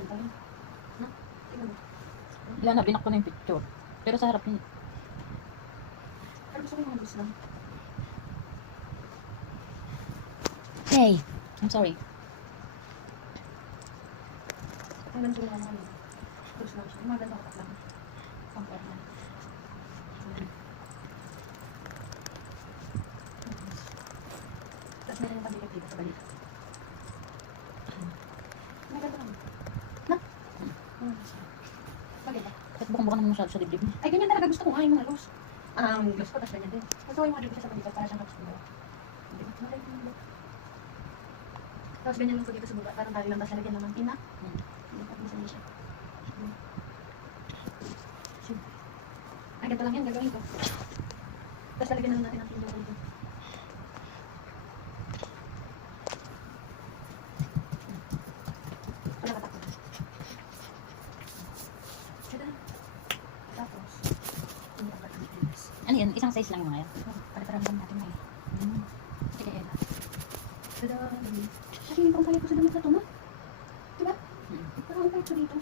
ganito yun. No? Tingnan mo. Wala na, binak ko na yung picture. Pero sa harap niya. Pero gusto ko yung mga loose lang. Hey, I'm sorry. Ang ganito lang naman. Loose lang siya. Yung mga ganito kapat lang. Pang-air lang. Tapos meron yung pandikit dito sa balik. May ganito lang. Na? Bagay ba? Ba't bukang-buka naman masyado sa dibdib mo? Ay, ganyan talaga gusto ko nga yung mga loose. Loose ko, tapos ganyan din. Gusto ko yung mga dito sa balik para siyang kapos ko. Tapos ganyan lang ko dito sa baba. Parang tali lang, tapos lalagyan naman pina. Hindi pa pinsan siya. Ay, ganito lang yan, gagawin ko. Tapos lalagyan naman natin ang pindong dito. Wala ka takot. Tapos, hindi ka ba ang Ano yun? Isang size lang yung ngayon? Pare-paramdam natin ngayon. Sige, Ella. Tada! Kasi hindi ko kaya ko sa damit na ito, no? Diba? Parang ang kahit ko dito.